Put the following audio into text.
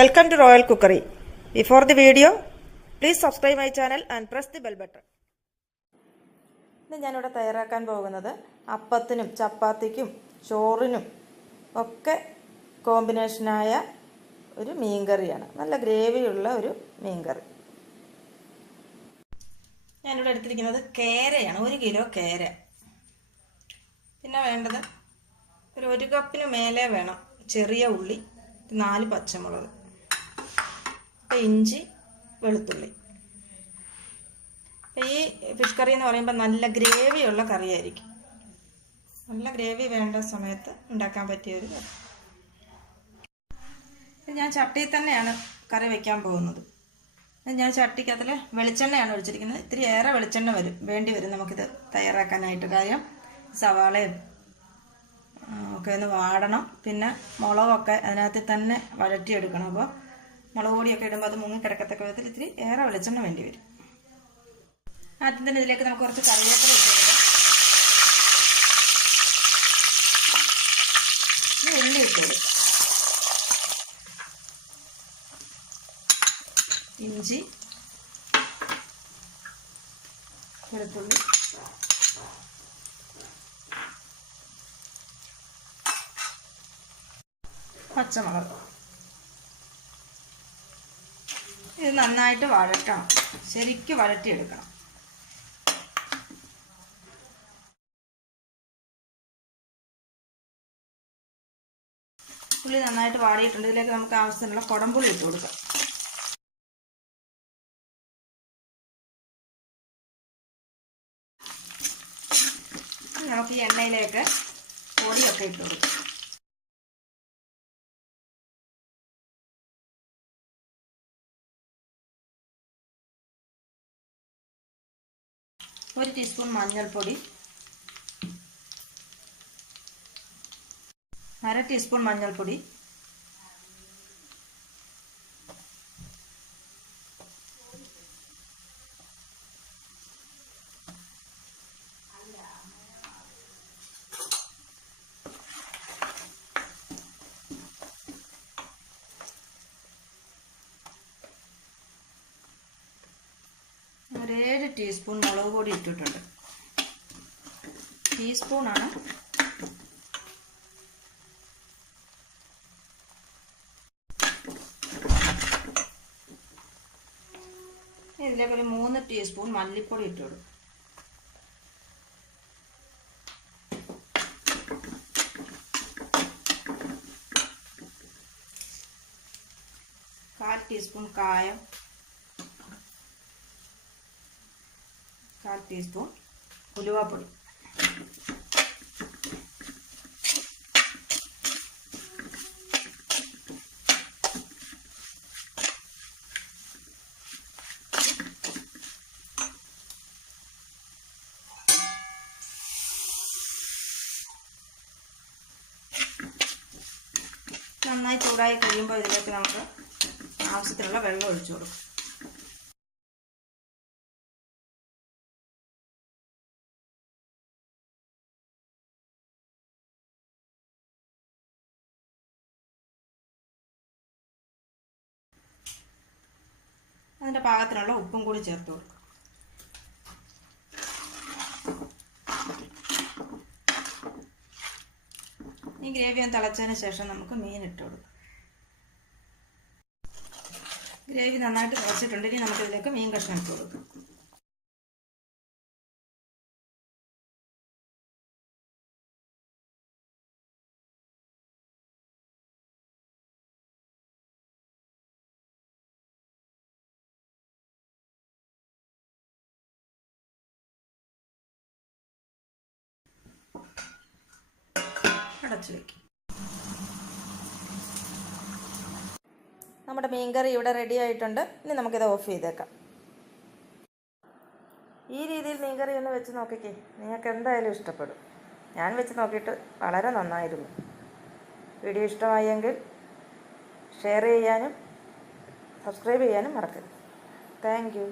Welcome to Royal Cookery. Before the video, please subscribe my channel and press the bell button. ഇന്ന് ഞാനിവിടെ തയ്യാറാക്കാൻ പോകുന്നത് അപ്പത്തിനും ചപ്പാത്തിക്കും ചോറിനും ഒക്കെ കോമ്പിനേഷനായ ഒരു മീൻകറിയാണ്. നല്ല ഗ്രേവിയുള്ള ഒരു മീൻകറി. ഞാനിവിടെ എടുത്തിരിക്കുന്നത് കേരയാണ്, 1 കിലോ കേര. പിന്നെ വേണ്ടത് ഒരു 1 കപ്പിന് മേലെ വേണം ചെറിയ ഉള്ളി, 4 പച്ചമുളക്, ഇഞ്ചി, വെളുത്തുള്ളി. ഈ ഫിഷ് കറി എന്ന് പറയുമ്പോൾ നല്ല ഗ്രേവിയുള്ള കറിയായിരിക്കും. നല്ല ഗ്രേവി വേണ്ട സമയത്ത് ഉണ്ടാക്കാൻ പറ്റിയൊരു കറി. ഞാൻ ചട്ടിയിൽ തന്നെയാണ് കറി വയ്ക്കാൻ പോകുന്നത്. ഞാൻ ചട്ടിക്കകത്തിൽ വെളിച്ചെണ്ണയാണ് ഒഴിച്ചിരിക്കുന്നത്. ഇത്തിരി ഏറെ വെളിച്ചെണ്ണ വേണ്ടി വരും നമുക്കിത് തയ്യാറാക്കാനായിട്ട്. കാര്യം സവാളയും ഒക്കെ ഒന്ന് വാടണം. പിന്നെ മുളകൊക്കെ അതിനകത്ത് തന്നെ വഴറ്റിയെടുക്കണം. അപ്പോൾ മുളക് പൊടിയൊക്കെ ഇടുമ്പോൾ അത് മുങ്ങിക്കിടക്കത്തക്ക വിധത്തിൽ ഇത്തിരി ഏറെ വെളിച്ചെണ്ണ വേണ്ടി വരും. ആദ്യം തന്നെ ഇതിലേക്ക് നമുക്ക് കുറച്ച് കറിവേപ്പില ഇട്ട് കൊടുക്കാം. ഉള്ളി ഇട്ട് കൊടുക്കാം. ഇഞ്ചി, വെളുത്തുള്ളി, പച്ചമുളക്. ഇത് നന്നായിട്ട് വഴറ്റണം, ശരിക്കും വഴറ്റിയെടുക്കണം. പുളി നന്നായിട്ട് വാടിയിട്ടുണ്ട്. ഇതിലേക്ക് നമുക്ക് ആവശ്യത്തിനുള്ള കുടംപുളി ഇട്ട് കൊടുക്കാം. നമുക്ക് ഈ എണ്ണയിലേക്ക് പൊടിയൊക്കെ ഇട്ട് കൊടുക്കാം. ഒരു ടീസ്പൂൺ മഞ്ഞൾപ്പൊടി, 1/2 ടീസ്പൂൺ മഞ്ഞൾപ്പൊടി, ഒരു 7 ടീസ്പൂൺ മുളക് പൊടി ഇട്ടിട്ടുണ്ട്. ടീസ്പൂണാണ്. ഇതിലേക്ക് ഒരു 3 ടീസ്പൂൺ മല്ലിപ്പൊടി ഇട്ട് കൊടുക്കും. കാൽ ടീസ്പൂൺ കായം, 1/4 ടീസ്പൂൺ ഉലുവാപ്പൊടി. നന്നായി ചൂടായി കഴിയുമ്പോൾ ഇതിലേക്ക് നമുക്ക് ആവശ്യത്തിനുള്ള വെള്ളം ഒഴിച്ചു കൊടുക്കും. അതിൻ്റെ പാകത്തിനുള്ള ഉപ്പും കൂടി ചേർത്ത് കൊടുക്കും. ഈ ഗ്രേവി ഒന്ന് തിളച്ചതിന് ശേഷം നമുക്ക് മീൻ ഇട്ട് കൊടുക്കാം. ഗ്രേവി നന്നായിട്ട് തിളച്ചിട്ടുണ്ട്. ഇനി നമുക്കിതിലേക്ക് മീൻ കഷ്ണം ഇട്ട് കൊടുക്കാം. അടച്ചു വയ്ക്കും. നമ്മുടെ മീൻകറി ഇവിടെ റെഡി ആയിട്ടുണ്ട്. ഇനി നമുക്കിത് ഓഫ് ചെയ്തേക്കാം. ഈ രീതിയിൽ മീൻകറി ഒന്ന് വെച്ച് നോക്കിക്കേ, നിങ്ങൾക്ക് എന്തായാലും ഇഷ്ടപ്പെടും. ഞാൻ വെച്ച് നോക്കിയിട്ട് വളരെ നന്നായിരുന്നു. വീഡിയോ ഇഷ്ടമായെങ്കിൽ ഷെയർ ചെയ്യാനും സബ്സ്ക്രൈബ് ചെയ്യാനും മറക്കരുത്. Thank you.